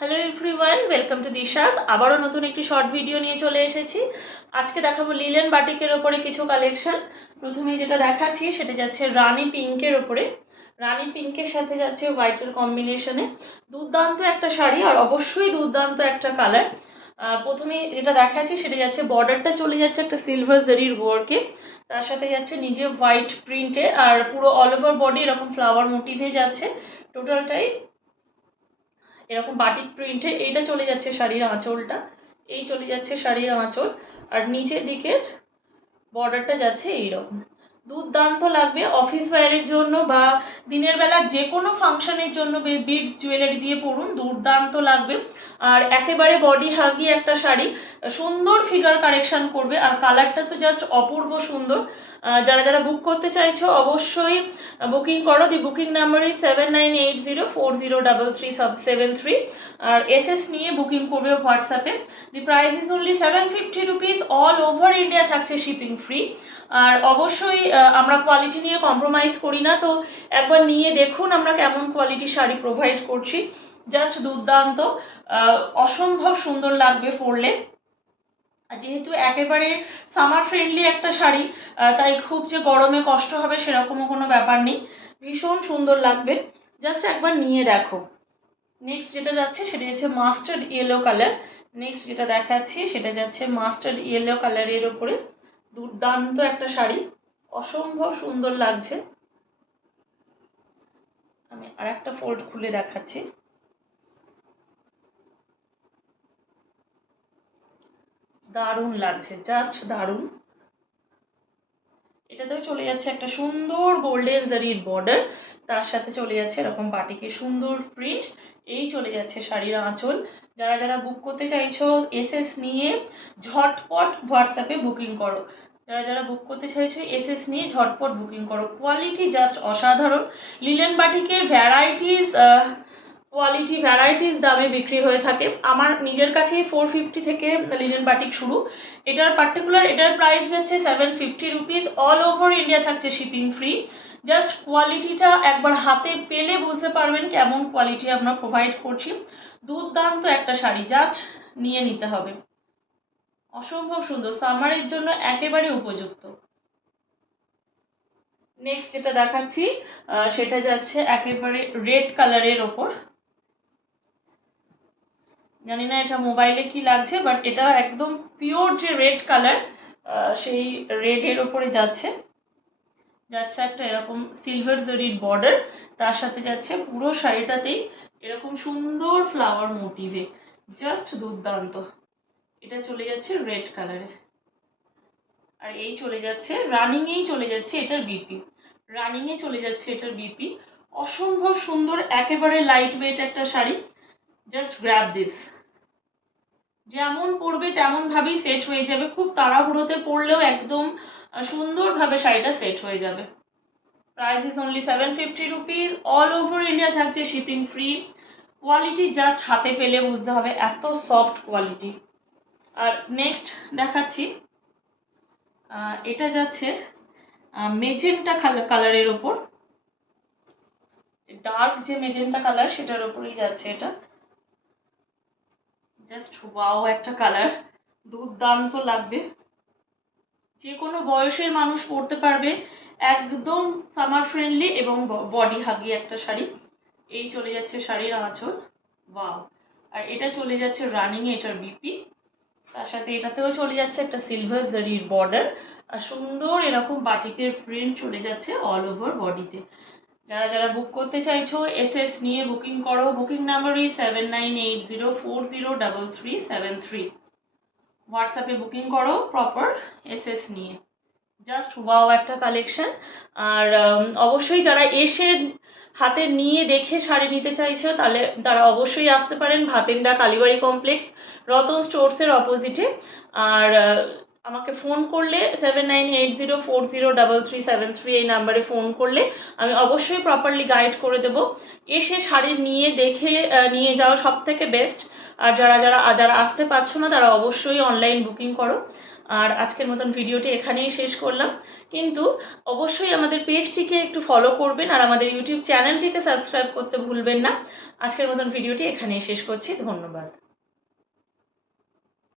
Hello everyone, welcome to দিশাস। আবারও নতুন একটি শর্ট ভিডিও নিয়ে চলে এসেছি। আজকে দেখাবো লিলেন বাটিকের ওপরে কিছু কালেকশন। প্রথমে যেটা দেখাচ্ছি সেটা যাচ্ছে রানি পিঙ্কের ওপরে। রানি পিঙ্কের সাথে যাচ্ছে হোয়াইটের কম্বিনেশনে। দুর্দান্ত একটা শাড়ি আর অবশ্যই দুর্দান্ত একটা কালার। প্রথমে যেটা দেখাচ্ছি সেটা যাচ্ছে বর্ডারটা চলে যাচ্ছে একটা সিলভার জারির ওয়ার্কে, তার সাথে যাচ্ছে নিজে হোয়াইট প্রিন্টে, আর পুরো অল ওভার বডি এরকম ফ্লাওয়ার মোটিভে যাচ্ছে। টোটালটাই এরকম বাটিক প্রিন্টে। এইটা চলে যাচ্ছে শাড়ির আঁচলটা, এই চলে যাচ্ছে শাড়ির আঁচল, আর নিচের দিকে বর্ডারটা যাচ্ছে এইরকম। দুর্দান্ত লাগবে অফিস ওয়্যারের জন্য বা দিনের বেলা যে কোনো ফাংশনের জন্য বিডস জুয়েলারি দিয়ে পরুন, দুর্দান্ত লাগবে। আর একেবারে বডি হাগি একটা শাড়ি, সুন্দর ফিগার কারেকশন করবে, আর কালারটা তো জাস্ট অপূর্ব সুন্দর। যারা যারা বুক করতে চাইছো অবশ্যই বুকিং করো। দি বুকিং নাম্বার ইজ 7980403373, আর এসএস নিয়ে বুকিং করবে হোয়াটসঅ্যাপে। The price is only 750 rupees, all over India থাকছে শিপিং ফ্রি। আর অবশ্যই আমরা কোয়ালিটি নিয়ে কম্প্রোমাইজ করি না, তো একবার নিয়ে দেখুন আমরা কেমন কোয়ালিটির শাড়ি প্রোভাইড করছি। জাস্ট দুর্দান্ত, অসম্ভব সুন্দর লাগবে পরলে। যেহেতু একেবারে সামার ফ্রেন্ডলি একটা শাড়ি, তাই খুব যে গরমে কষ্ট হবে সেরকমও কোনো ব্যাপার নেই, ভীষণ সুন্দর লাগবে। জাস্ট একবার নিয়ে দেখো। নেক্সট যেটা যাচ্ছে সেটা হচ্ছে মাস্টার্ড ইয়েলো কালার। নেক্সট যেটা দেখাচ্ছি সেটা যাচ্ছে মাস্টার্ড ইয়েলো কালারের ওপরে দুর্দান্ত একটা শাড়ি, অসম্ভব সুন্দর লাগছে। আমি আর একটা ফোল্ড খুলে দেখাচ্ছি। দারুণ লাগছে, জাস্ট দারুণ। এটাতেও চলে যাচ্ছে একটা সুন্দর গোল্ডেন জারির বর্ডার, তার সাথে চলে যাচ্ছে এরকম বাটিকে সুন্দর প্রিন্ট। এই চলে যাচ্ছে শাড়ির আঁচল। যারা যারা বুক করতে চাইছো এসএস নিয়ে ঝটপট হোয়াটসঅ্যাপে বুকিং করো। যারা যারা বুক করতে চাইছো এসএস নিয়ে ঝটপট বুকিং করো। কোয়ালিটি জাস্ট অসাধারণ। লিলেন বাটিকের ভ্যারাইটিস দামে বিক্রি হয়ে থাকে। আমার নিজের কাছেই 450 থেকে লিলেন বাটিক শুরু। এটার প্রাইস যাচ্ছে 750 রুপিস, অল ওভার ইন্ডিয়া থাকছে শিপিং ফ্রি। জাস্ট কোয়ালিটিটা একবার হাতে পেলে বুঝতে পারবেন কেমন কোয়ালিটি আমরা প্রোভাইড করছি। দুর্দান্ত একটা শাড়ি, জাস্ট নিয়ে নিতে হবে। অসম্ভব সুন্দর, সামারের জন্য একেবারে উপযুক্ত। নেক্সট যেটা দেখাচ্ছি সেটা যাচ্ছে একেবারে রেড কালারের ওপর। জানি না এটা মোবাইলে কি লাগছে, বাট এটা একদম পিওর যে রেড কালার, সেই রেডের ওপরে যাচ্ছে একটা এরকম সিলভার জরির বর্ডার, তার সাথে যাচ্ছে পুরো শাড়িটাতেই এরকম সুন্দর ফ্লাওয়ার মোটিভে, জাস্ট দুর্দান্ত। এটা চলে যাচ্ছে রেড কালারে, আর এই চলে যাচ্ছে রানিংয়েই চলে যাচ্ছে এটার বিপি। রানিংয়ে চলে যাচ্ছে এটার বিপি। অসম্ভব সুন্দর, একেবারে লাইট ওয়েট একটা শাড়ি। Just grab this. যেমন পরবে তেমন ভাবেই সেট হয়ে যাবে, খুব তাড়াহুড়োতে পরলেও একদম সুন্দরভাবে শাড়িটা সেট হয়ে যাবে। Price is only 750 rupees, all over India থাকছে শিপিং ফ্রি। কোয়ালিটি জাস্ট হাতে পেলে বুঝতে হবে, এত সফট কোয়ালিটি। আর নেক্সট দেখাচ্ছি, এটা যাচ্ছে মেজেন্টা কালারের ওপর। ডার্ক যে মেজেন্টা কালার সেটার ওপরেই যাচ্ছে এটা। জাস্ট ওয়াও একটা কালার, দুর্দান্ত লাগবে। যে কোনো বয়সের মানুষ পরতে পারবে, একদম সামার ফ্রেন্ডলি এবং বডি হাগি একটা শাড়ি। এই চলে যাচ্ছে শাড়ির আঁচল, ওয়াও। আর এটা চলে যাচ্ছে রানিং এটার বিপি, তার সাথে এটাতেও চলে যাচ্ছে একটা সিলভার জারির বর্ডার, আর সুন্দর এরকম বাটিকের প্রিন্ট চলে যাচ্ছে অল ওভার বডিতে। যারা যারা বুক করতে চাইছো এসএস নিয়ে বুকিং করো। Booking number is 7980403373। হোয়াটসঅ্যাপে বুকিং করো প্রপার এসএস নিয়ে। জাস্ট ওয়াও একটা কালেকশন। আর অবশ্যই যারা এসে হাতে নিয়ে দেখে শাড়ি নিতে চাইছো তাহলে তারা অবশ্যই আসতে পারেন ভাতেন্ডা কালীবাড়ি কমপ্লেক্স, রতন স্টোর্সের অপোজিটে। আর আমাকে ফোন করলে 7980403373 এই নাম্বারে ফোন করলে আমি অবশ্যই প্রপারলি গাইড করে দেবো। এসে শাড়ি নিয়ে দেখে নিয়ে যাওয়া সব থেকে বেস্ট। আর যারা যারা যারা আসতে পারছো না তারা অবশ্যই অনলাইন বুকিং করো। আর আজকের মতন ভিডিওটি এখানেই শেষ করলাম, কিন্তু অবশ্যই আমাদের পেজটিকে একটু ফলো করবেন আর আমাদের ইউটিউব চ্যানেলটিকে সাবস্ক্রাইব করতে ভুলবেন না। আজকের মতন ভিডিওটি এখানেই শেষ করছি, ধন্যবাদ।